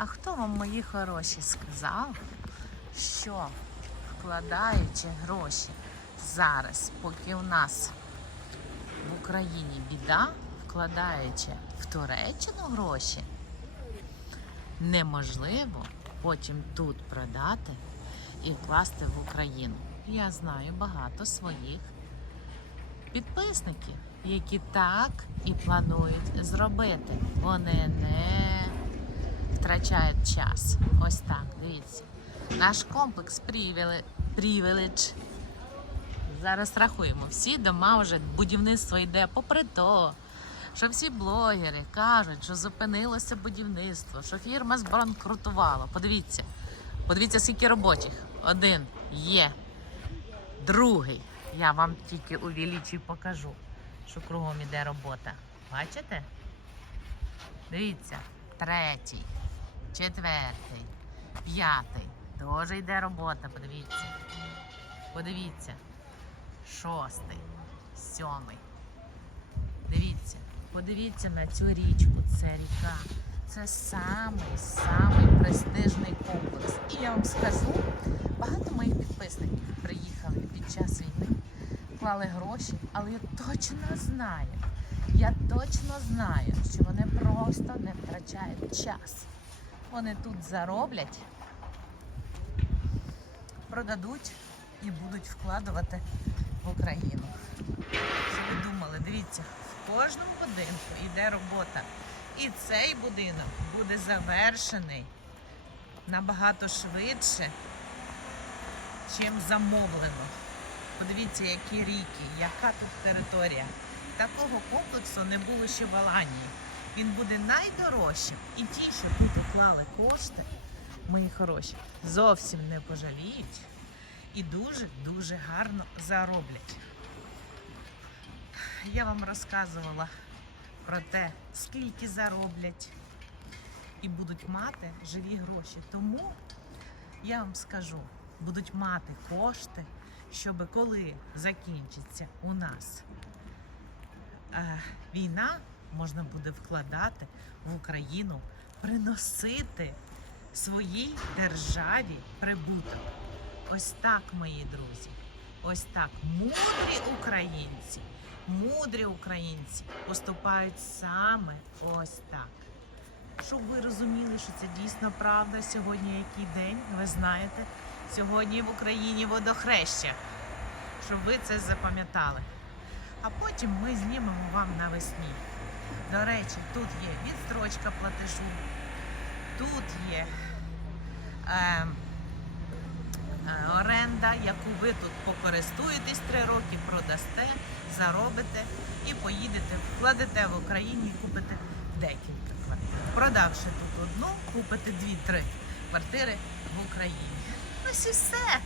А хто вам, мої хороші, сказав, що вкладаючи гроші зараз, поки у нас в Україні біда, вкладаючи в Туреччину гроші, неможливо потім тут продати і вкласти в Україну. Я знаю багато своїх підписників, які так і планують зробити. Вони не втрачають час. Ось так, дивіться. Наш комплекс Privilege-. Зараз рахуємо. Всі дома вже будівництво йде, попри то, що всі блогери кажуть, що зупинилося будівництво, що фірма збанкрутувала. Подивіться, подивіться, скільки робочих. Один є, другий. Я вам тільки увеличу покажу, що кругом іде робота. Бачите? Дивіться, третій, четвертий, п'ятий. Теж йде робота, подивіться. Подивіться. Шостий, сьомий. Дивіться, подивіться на цю річку. Це ріка. Це самий самий престижний комплекс. І я вам скажу, багато моїх підписників приїхали під час війни, клали гроші, але я точно знаю, я точно знаю, що вони просто не втрачають час. Вони тут зароблять, продадуть і будуть вкладувати в Україну. Що ви думали? Дивіться, в кожному будинку йде робота. І цей будинок буде завершений набагато швидше, чим замовлено. Подивіться, які ріки, яка тут територія. Такого комплексу не було ще в Аланії. Він буде найдорожчим. І ті, що тут уклали кошти, мої хороші, зовсім не пожаліють і дуже-дуже гарно зароблять. Я вам розказувала про те, скільки зароблять і будуть мати живі гроші. Тому я вам скажу, будуть мати кошти, щоб коли закінчиться у нас е, війна, можна буде вкладати в Україну, приносити своїй державі прибуток. Ось так, мої друзі. Ось так. Мудрі українці, мудрі українці поступають саме ось так. Щоб ви розуміли, що це дійсно правда. Сьогодні який день, ви знаєте, сьогодні в Україні водохреща. Щоб ви це запам'ятали. А потім ми знімемо вам навесні. До речі, тут є відстрочка платежу, тут є. Е, Е, оренда, яку ви тут покористуєтесь три роки, продасте, заробите і поїдете, вкладете в Україні і купите декілька квартир. Продавши тут одну, купите дві-три квартири в Україні. Ось і все.